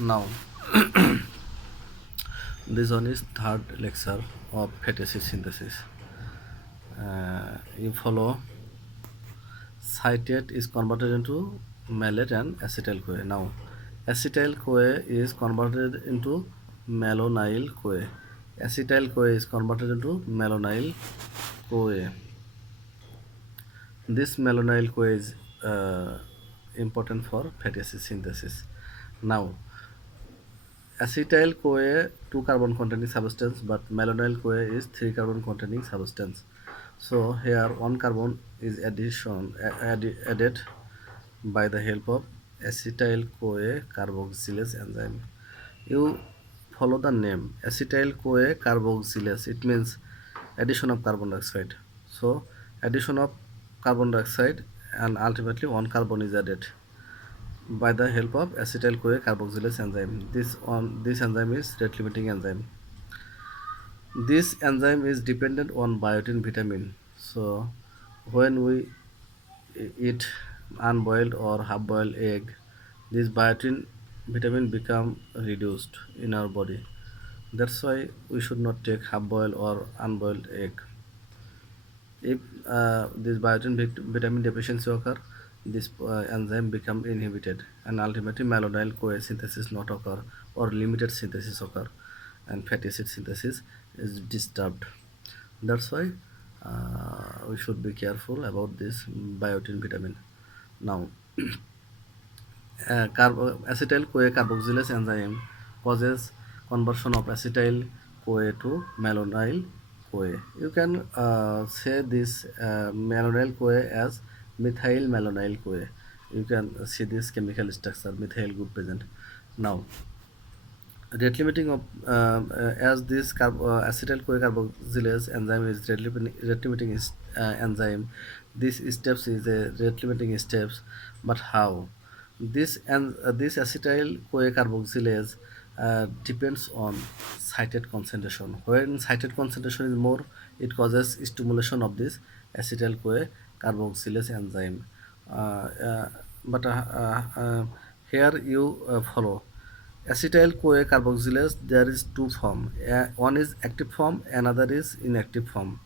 Now, this one is third lecture of fatty acid synthesis. You follow citrate is converted into malate and acetyl CoA. Now, acetyl CoA is converted into malonyl CoA. Acetyl CoA is converted into malonyl CoA. This malonyl CoA is important for fatty acid synthesis. Now, acetyl CoA 2 carbon containing substance, but malonyl CoA is 3 carbon containing substance. So here 1 carbon is added by the help of acetyl CoA carboxylase enzyme. You follow the name acetyl CoA carboxylase. It means addition of carbon dioxide. So addition of carbon dioxide and ultimately 1 carbon is added by the help of acetyl CoA carboxylase enzyme. This enzyme is rate limiting enzyme. This enzyme is dependent on biotin vitamin. So when we eat unboiled or half boiled egg, this biotin vitamin become reduced in our body. That's why we should not take half boiled or unboiled egg. If this biotin vitamin deficiency occur, this enzyme become inhibited and ultimately malonyl CoA synthesis not occur or limited synthesis occur and fatty acid synthesis is disturbed. That's why we should be careful about this biotin vitamin. Now, acetyl CoA carboxylase enzyme causes conversion of acetyl CoA to malonyl CoA. You can say this malonyl CoA as methyl malonyl CoA. You can see this chemical structure methyl group present. Now, rate limiting of as this acetyl CoA carboxylase enzyme is rate limiting enzyme. This steps is a rate limiting steps, but how? This acetyl CoA carboxylase depends on citrate concentration. When citrate concentration is more, it causes stimulation of this acetyl CoA carboxylase enzyme. But here you follow acetyl CoA carboxylase. There is two form. One is active form, another is inactive form.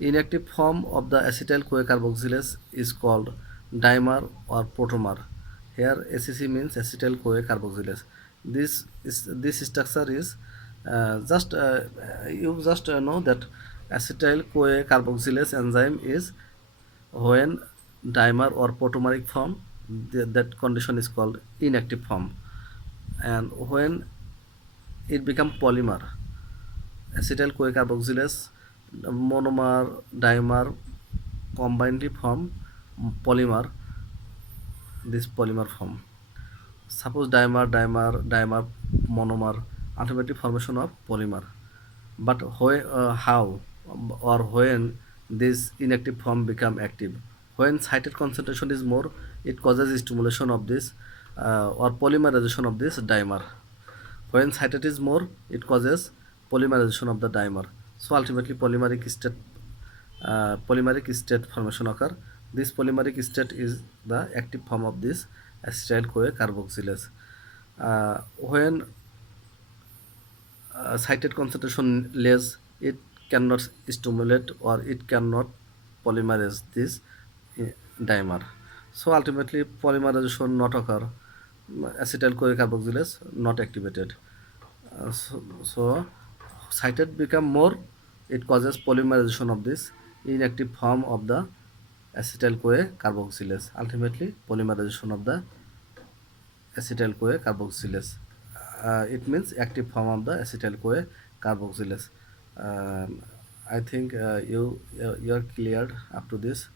Inactive form of the acetyl CoA carboxylase is called dimer or protomer. Here ACC means acetyl CoA carboxylase. This structure is you just know that acetyl CoA carboxylase enzyme is when dimer or protomeric form, that condition is called inactive form, and when it become polymer, acetyl CoA carboxylase monomer dimer combinedly form polymer, this polymer form. Suppose dimer monomer, ultimately formation of polymer. But how or when this inactive form become active? When citrate concentration is more, it causes stimulation of this or polymerization of this dimer. When citrate is more, it causes polymerization of the dimer. So ultimately polymeric state formation occur. This polymeric state is the active form of this acetyl CoA carboxylase. When citrate concentration less, it cannot stimulate or it cannot polymerize this uh, dimer. So ultimately polymerization not occur, acetyl CoA carboxylase not activated. So citrate become more, it causes polymerization of this inactive form of the acetyl CoA carboxylase. Ultimately polymerization of the acetyl CoA carboxylase. It means active form of the acetyl CoA carboxylase. I think you are cleared up to this.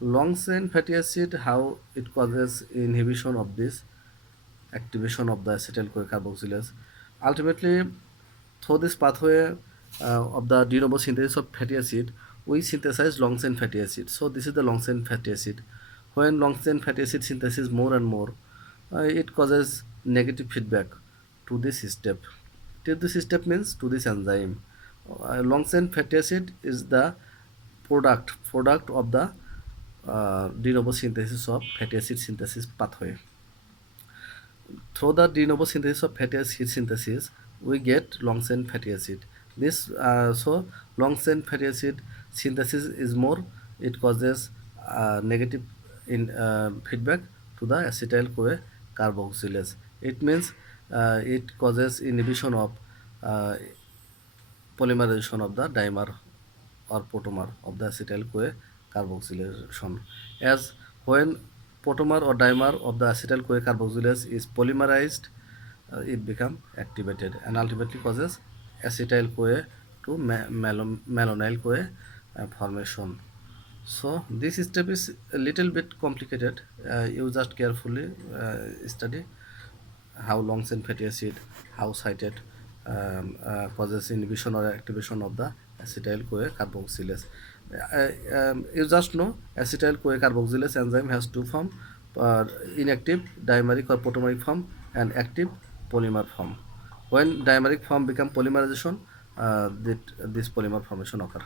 Long chain fatty acid, how it causes inhibition of this activation of the acetyl CoA carboxylase. Ultimately, through this pathway of the de novo synthesis of fatty acid, we synthesize long chain fatty acid. So this is the long chain fatty acid. When long chain fatty acid synthesis more and more, it causes negative feedback to this step. To this step means to this enzyme. Long chain fatty acid is the product of the de novo synthesis of fatty acid synthesis pathway. Through the de novo synthesis of fatty acid synthesis, we get long chain fatty acid. This so long chain fatty acid synthesis is more. It causes negative in feedback to the acetyl CoA carboxylase. It means it causes inhibition of uh, polymerization of the dimer or potomer of the acetyl CoA carboxylation. As when potomer or dimer of the acetyl CoA carboxylase is polymerized, it becomes activated and ultimately causes acetyl CoA to malonyl CoA formation. So this step is a little bit complicated. You just carefully study how long chain fatty acid, how cited causes inhibition or activation of the acetyl CoA carboxylase. You just know acetyl CoA carboxylase enzyme has two form: inactive dimeric or protomeric form and active polymer form. When dimeric form become polymerization, this polymer formation occur.